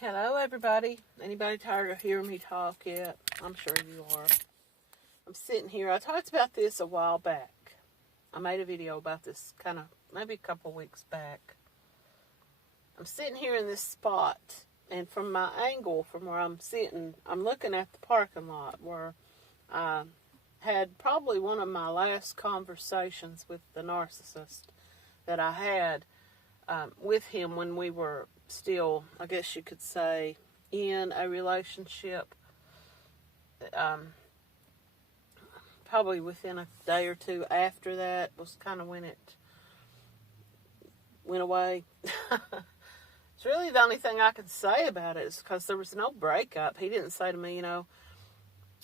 Hello, everybody. Anybody tired of hearing me talk yet? I'm sure you are. I'm sitting here. I talked about this a while back. I made a video about this kind of maybe a couple weeks back. I'm sitting here in this spot, and from my angle, from where I'm sitting, I'm looking at the parking lot where I had probably one of my last conversations with the narcissist that I had with him when we were still, I guess you could say, in a relationship. Probably within a day or two after that was kind of when it went away. It's really the only thing I can say about it is because there was no breakup. He didn't say to me,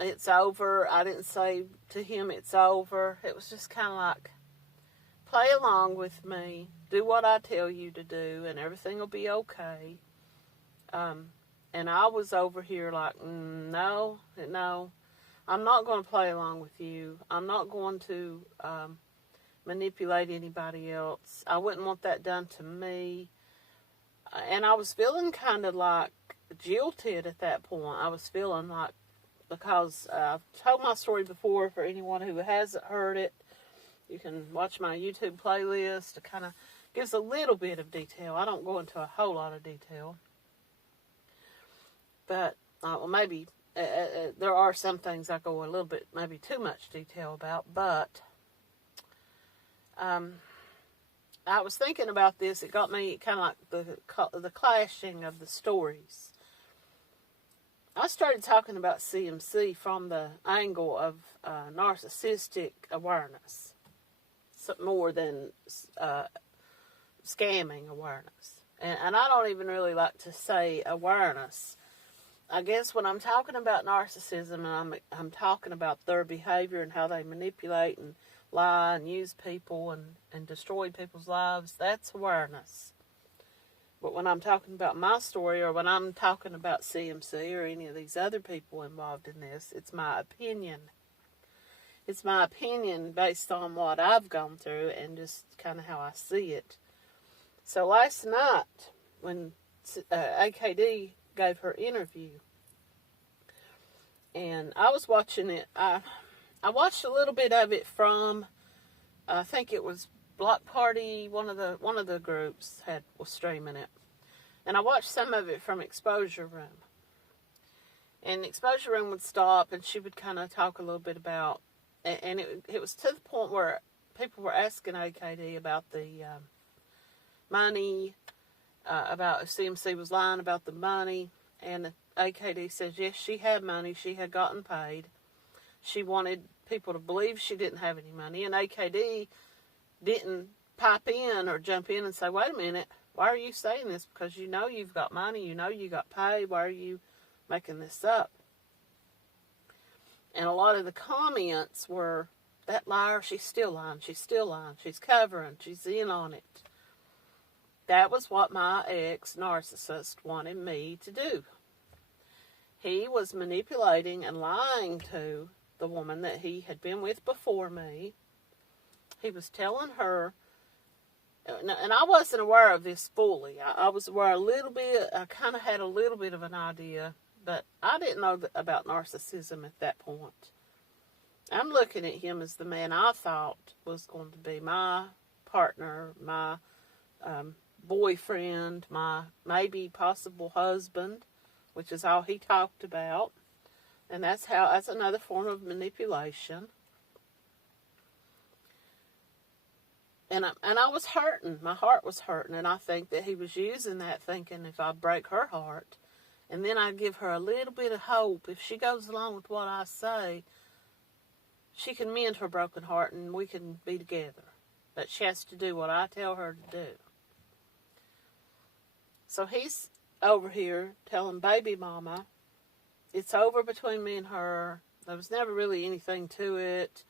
it's over. I didn't say to him, it's over. It was just kind of like, play along with me, do what I tell you to do, and everything will be okay. And I was over here like, no, I'm not going to play along with you. I'm not going to manipulate anybody else. I wouldn't want that done to me. And I was feeling kind of like jilted at that point. I was feeling like, because I've told my story before for anyone who hasn't heard it. You can watch my YouTube playlist. It kind of gives a little bit of detail. I don't go into a whole lot of detail. But, maybe there are some things I go a little bit, maybe too much detail about. But I was thinking about this. It got me kind of like the clashing of the stories. I started talking about CMC from the angle of narcissistic awareness. More than scamming awareness. And I don't even really like to say awareness. I guess when I'm talking about narcissism, and I'm talking about their behavior and how they manipulate and lie and use people and destroy people's lives, that's awareness. But when I'm talking about my story, or when I'm talking about CMC or any of these other people involved in this, it's my opinion. It's my opinion based on what I've gone through and just kind of how I see it. So last night, when AKD gave her interview, and I was watching it, I watched a little bit of it from, I think it was Block Party, one of the groups was streaming it. And I watched some of it from Exposure Room. And Exposure Room would stop, and she would kind of talk a little bit about, and it was to the point where people were asking AKD about the money, about if CMC was lying about the money. And AKD says, yes, she had money. She had gotten paid. She wanted people to believe she didn't have any money. And AKD didn't pipe in or jump in and say, wait a minute, why are you saying this? Because you know you've got money. You know you got paid. Why are you making this up? And a lot of the comments were, that liar, she's still lying, she's covering, she's in on it. That was what my ex-narcissist wanted me to do. He was manipulating and lying to the woman that he had been with before me. He was telling her, and I wasn't aware of this fully. I was aware a little bit, I kind of had a little bit of an idea, but I didn't know about narcissism at that point. I'm looking at him as the man I thought was going to be my partner, my boyfriend, my maybe possible husband, which is all he talked about. And that's another form of manipulation. And I was hurting. My heart was hurting. And I think that he was using that, thinking if I break her heart, and then I give her a little bit of hope, if she goes along with what I say, she can mend her broken heart and we can be together. But she has to do what I tell her to do. So he's over here telling baby mama, it's over between me and her. There was never really anything to it.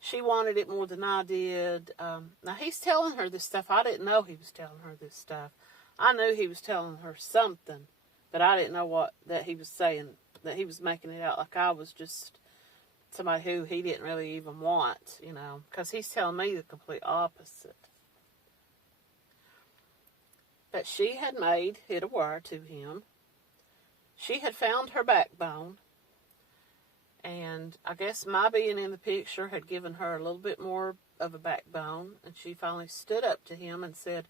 She wanted it more than I did. Now he's telling her this stuff. I didn't know he was telling her this stuff. I knew he was telling her something, but I didn't know that he was saying, that he was making it out like I was just somebody who he didn't really even want, because he's telling me the complete opposite. But she had made it aware to him she had found her backbone, and I guess my being in the picture had given her a little bit more of a backbone, and she finally stood up to him and said,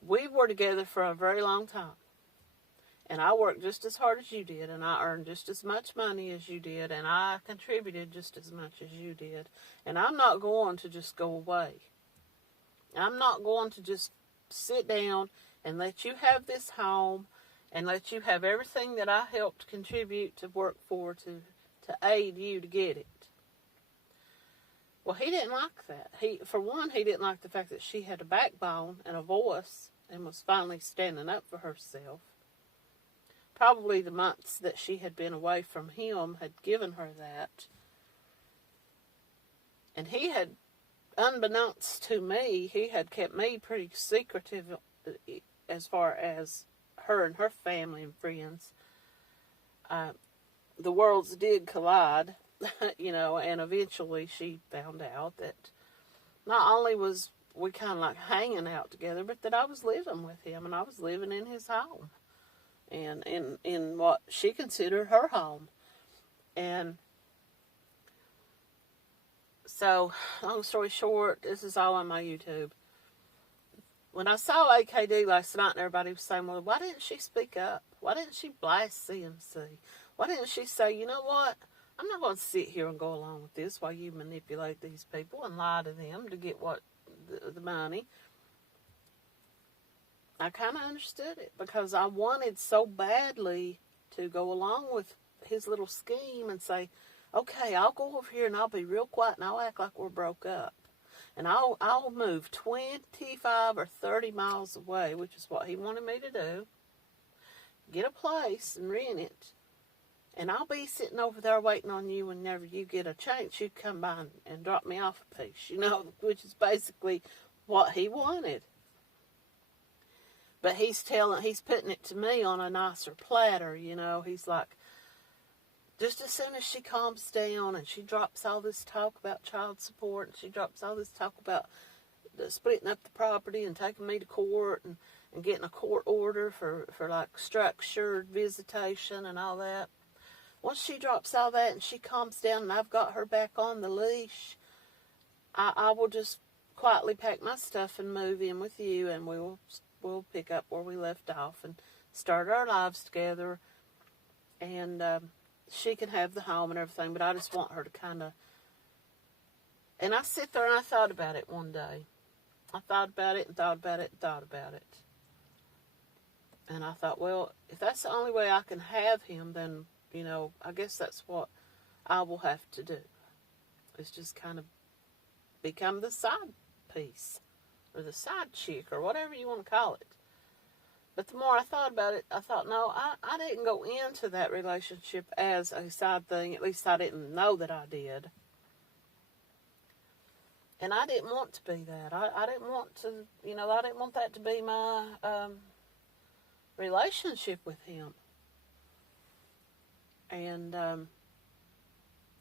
we were together for a very long time, and I worked just as hard as you did, and I earned just as much money as you did, and I contributed just as much as you did, and I'm not going to just go away. I'm not going to just sit down and let you have this home and let you have everything that I helped contribute to work for to aid you to get it. Well, he didn't like that. For one, he didn't like the fact that she had a backbone and a voice and was finally standing up for herself. Probably the months that she had been away from him had given her that. And he had, unbeknownst to me, he had kept me pretty secretive as far as her and her family and friends. The worlds did collide, and eventually she found out that not only was we kind of like hanging out together, but that I was living with him, and I was living in his home. And in what she considered her home. And so, long story short, this is all on my YouTube. When I saw AKD last night and everybody was saying, well, why didn't she speak up? Why didn't she blast CMC? Why didn't she say, you know what? I'm not going to sit here and go along with this while you manipulate these people and lie to them to get the money. I kind of understood it because I wanted so badly to go along with his little scheme and say, okay, I'll go over here and I'll be real quiet and I'll act like we're broke up. And I'll move 25 or 30 miles away, which is what he wanted me to do, get a place and rent it. And I'll be sitting over there waiting on you whenever you get a chance. You come by and drop me off a piece, which is basically what he wanted. But he's putting it to me on a nicer platter, He's like, just as soon as she calms down and she drops all this talk about child support and she drops all this talk about splitting up the property and taking me to court and getting a court order for like structured visitation and all that. Once she drops all that and she calms down and I've got her back on the leash, I will just quietly pack my stuff and move in with you, and we'll pick up where we left off and start our lives together, and she can have the home and everything, but I just want her to kind of... And I sit there and I thought about it one day. I thought about it and thought about it and thought about it. And I thought, well, if that's the only way I can have him, then, I guess that's what I will have to do. Is just kind of become the side piece, or the side chick, or whatever you want to call it. But the more I thought about it, I thought, no, I didn't go into that relationship as a side thing. At least I didn't know that I did. And I didn't want to be that. I didn't want to, I didn't want that to be my relationship with him. And,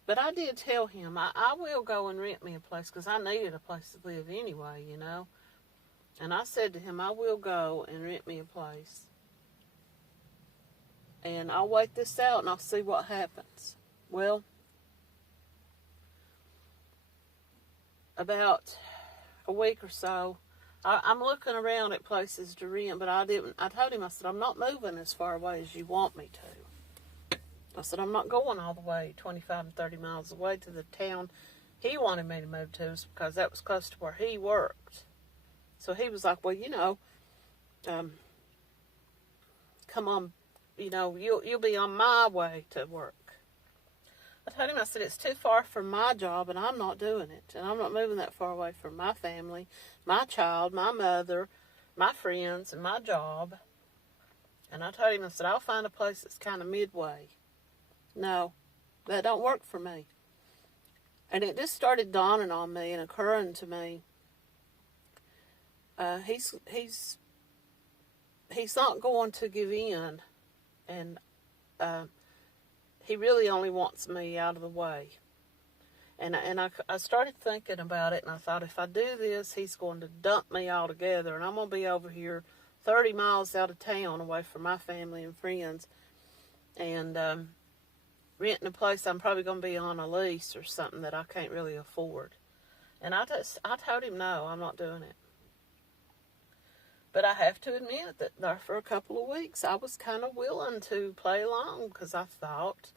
but I did tell him, I will go and rent me a place, because I needed a place to live anyway, And I said to him, I will go and rent me a place. And I'll wait this out and I'll see what happens. Well, about a week or so, I'm looking around at places to rent, but I told him, I said, I'm not moving as far away as you want me to. I said, I'm not going all the way 25 and 30 miles away to the town he wanted me to move to, because that was close to where he worked. So he was like, well, come on, you'll be on my way to work. I told him, I said, it's too far from my job, and I'm not doing it. And I'm not moving that far away from my family, my child, my mother, my friends, and my job. And I told him, I said, I'll find a place that's kind of midway. No, that don't work for me. And it just started dawning on me and occurring to me. He's not going to give in, and he really only wants me out of the way. And I started thinking about it, and I thought, if I do this, he's going to dump me altogether, and I'm going to be over here 30 miles out of town away from my family and friends, and renting a place I'm probably going to be on a lease or something that I can't really afford. And I told him, no, I'm not doing it. But I have to admit that there for a couple of weeks, I was kind of willing to play along because I thought,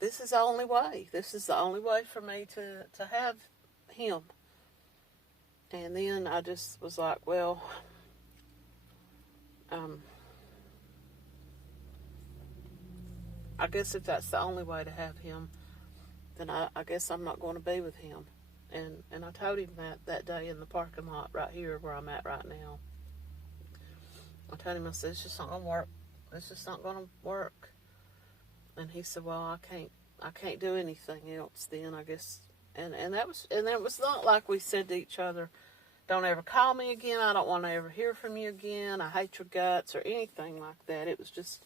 this is the only way. This is the only way for me to have him. And then I just was like, well, I guess if that's the only way to have him, then I guess I'm not going to be with him. And I told him that day in the parking lot right here where I'm at right now. I told him, I said, it's just not going to work. It's just not going to work. And he said, well, I can't do anything else then, I guess. And it was not like we said to each other, don't ever call me again. I don't want to ever hear from you again. I hate your guts or anything like that. It was just,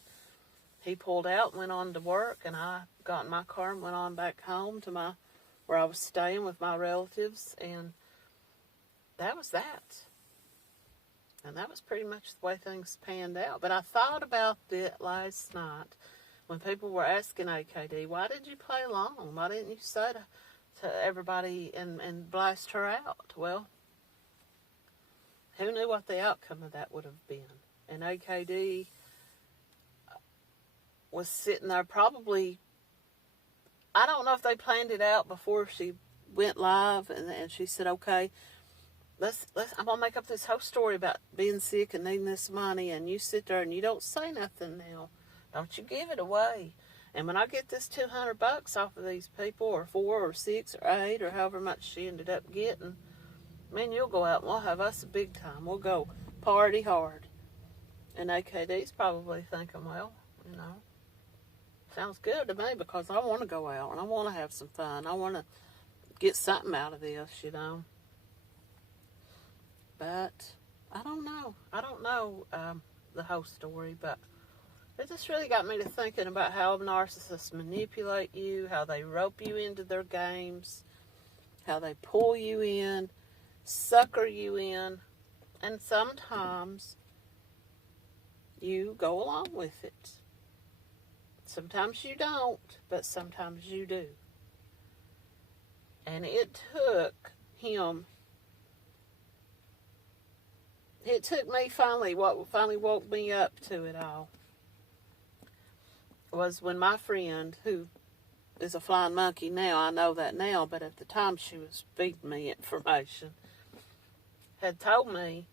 he pulled out and went on to work, and I got in my car and went on back home to where I was staying with my relatives, and that was that. And that was pretty much the way things panned out. But I thought about it last night when people were asking AKD, why did you play along? Why didn't you say to everybody and blast her out? Well, who knew what the outcome of that would have been? And AKD was sitting there probably, I don't know if they planned it out before she went live, and she said, okay, I'm going to make up this whole story about being sick and needing this money, and you sit there and you don't say nothing now. Don't you give it away. And when I get this $200 off of these people, or 4 or 6 or 8 or however much she ended up getting, man, you'll go out and we'll have us a big time. We'll go party hard. And AKD's probably thinking, well, sounds good to me because I want to go out and I want to have some fun. I want to get something out of this, But I don't know. I don't know the whole story, but it just really got me to thinking about how narcissists manipulate you, how they rope you into their games, how they pull you in, sucker you in, and sometimes you go along with it. Sometimes you don't, but sometimes you do. And it took me finally, what finally woke me up to it all was when my friend, who is a flying monkey now, I know that now, but at the time she was feeding me information, had told me,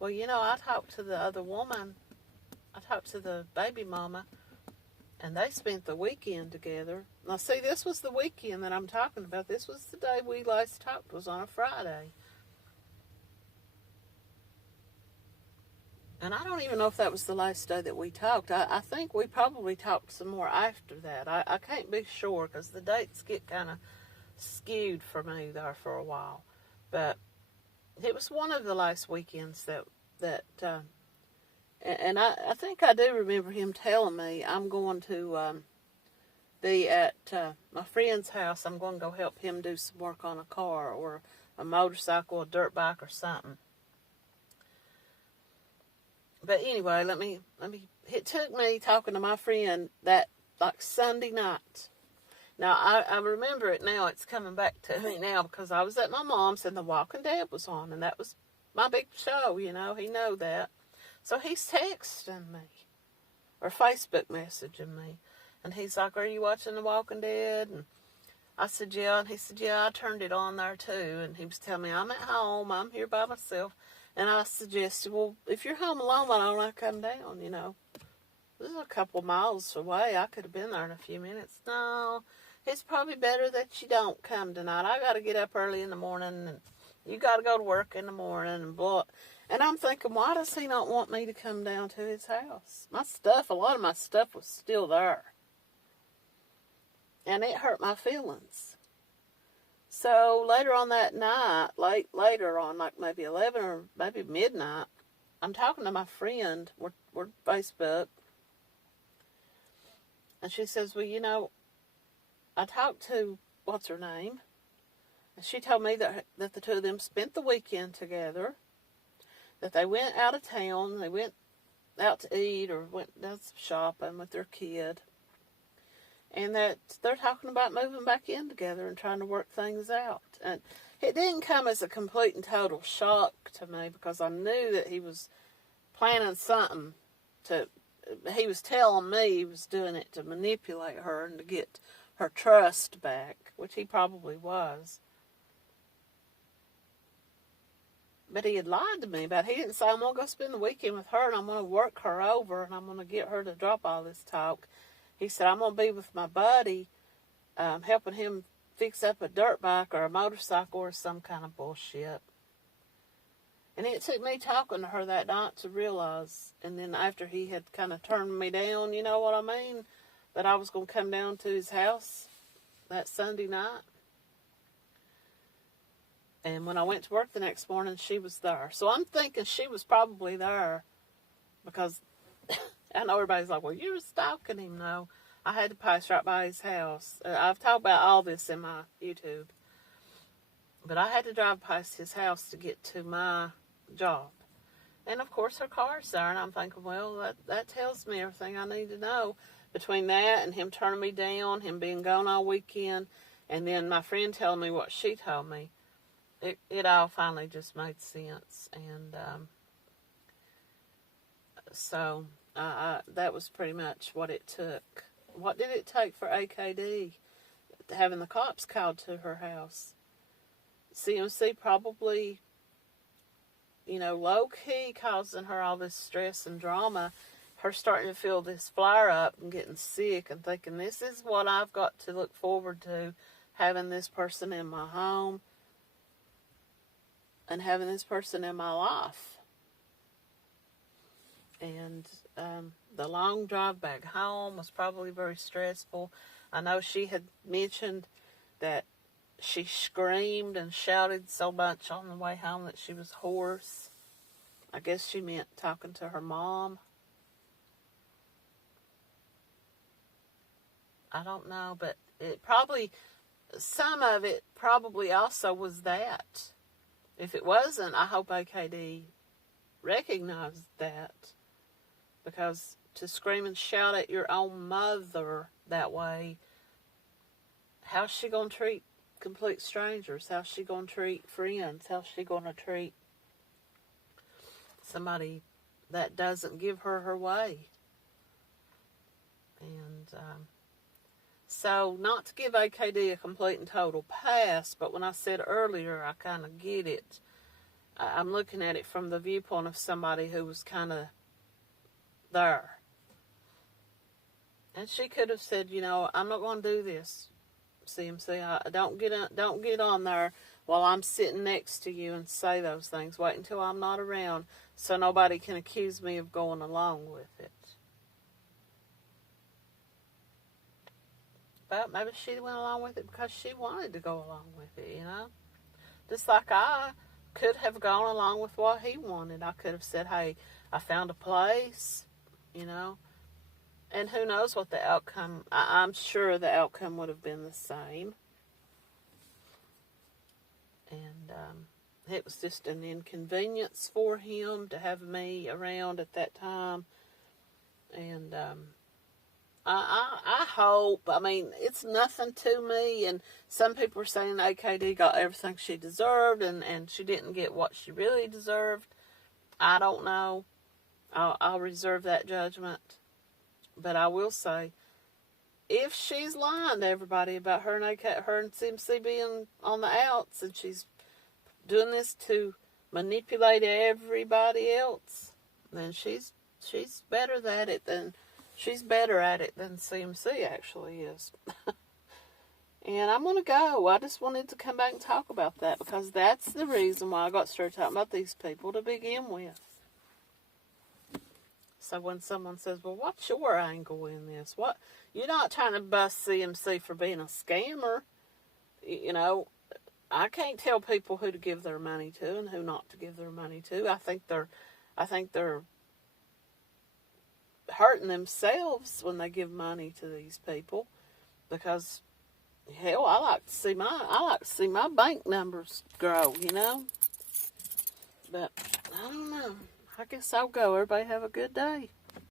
well, I talked to the other woman, I talked to the baby mama, and they spent the weekend together. Now, see, this was the weekend that I'm talking about. This was the day we last talked, was on a Friday. And I don't even know if that was the last day that we talked. I think we probably talked some more after that. I can't be sure because the dates get kind of skewed for me there for a while. But it was one of the last weekends and I think I do remember him telling me, I'm going to be at my friend's house. I'm going to go help him do some work on a car or a motorcycle, a dirt bike, or something. But anyway, it took me talking to my friend that, like, Sunday night. Now, I remember it now. It's coming back to me now because I was at my mom's and The Walking Dead was on, and that was my big show, He know that. So he's texting me or Facebook messaging me, and he's like, are you watching The Walking Dead? And I said, yeah. And he said, yeah, I turned it on there too. And he was telling me, I'm at home. I'm here by myself. And I suggested, well, if you're home alone, why don't I come down, This is a couple miles away. I could have been there in a few minutes. No, it's probably better that you don't come tonight. I got to get up early in the morning, and you got to go to work in the morning, and blah. And I'm thinking, why does he not want me to come down to his house? A lot of my stuff was still there. And it hurt my feelings. So later on that night, later on, like maybe 11 or maybe midnight, I'm talking to my friend. We're Facebook. And she says, well, I talked to, what's her name? And she told me that the two of them spent the weekend together. that they went out of town, they went out to eat or went down shopping with their kid, and that they're talking about moving back in together and trying to work things out. And it didn't come as a complete and total shock to me, because I knew that he was planning something he was telling me he was doing it to manipulate her and to get her trust back, which he probably was. But he had lied to me about it. He didn't say, I'm going to go spend the weekend with her and I'm going to work her over and I'm going to get her to drop all this talk. He said, I'm going to be with my buddy, helping him fix up a dirt bike or a motorcycle or some kind of bullshit. And it took me talking to her that night to realize, and then after he had kind of turned me down, you know what I mean, that I was going to come down to his house that Sunday night. And when I went to work the next morning, she was there. So I'm thinking she was probably there because I know everybody's like, well, you were stalking him. No, I had to pass right by his house. I've talked about all this in my YouTube. But I had to drive past his house to get to my job. And, of course, her car's there. And I'm thinking, well, that tells me everything I need to know. Between that and him turning me down, him being gone all weekend, and then my friend telling me what she told me, it all finally just made sense. And so that was pretty much what it took. What did it take for AKD having the cops called to her house? CMC probably, low-key causing her all this stress and drama, her starting to feel this flare up and getting sick and thinking, this is what I've got to look forward to, having this person in my home and having this person in my life. And the long drive back home was probably very stressful. I know she had mentioned that she screamed and shouted so much on the way home that she was hoarse. I guess she meant talking to her mom. I don't know, but some of it probably also was that. If it wasn't, I hope AKD recognized that. Because to scream and shout at your own mother that way, how's she going to treat complete strangers? How's she going to treat friends? How's she going to treat somebody that doesn't give her her way? And so, not to give AKD a complete and total pass, but when I said earlier, I kind of get it. I'm looking at it from the viewpoint of somebody who was kind of there. And she could have said, I'm not going to do this, CMC. Don't get on there while I'm sitting next to you and say those things. Wait until I'm not around so nobody can accuse me of going along with it. But maybe she went along with it because she wanted to go along with it, Just like I could have gone along with what he wanted. I could have said, hey, I found a place, And who knows what the outcome, I'm sure the outcome would have been the same. And it was just an inconvenience for him to have me around at that time. And I hope, it's nothing to me. And some people are saying AKD got everything she deserved and she didn't get what she really deserved. I don't know. I'll reserve that judgment. But I will say, if she's lying to everybody about her and CMC being on the outs, and she's doing this to manipulate everybody else, then she's better at it than CMC actually is. And I'm gonna go. I just wanted to come back and talk about that because that's the reason why I got started talking about these people to begin with. So when someone says, well, what's your angle in this? You're not trying to bust CMC for being a scammer. I can't tell people who to give their money to and who not to give their money to. I think they're hurting themselves when they give money to these people because, hell, I like to see my bank numbers grow, But I don't know. I guess I'll go. Everybody have a good day.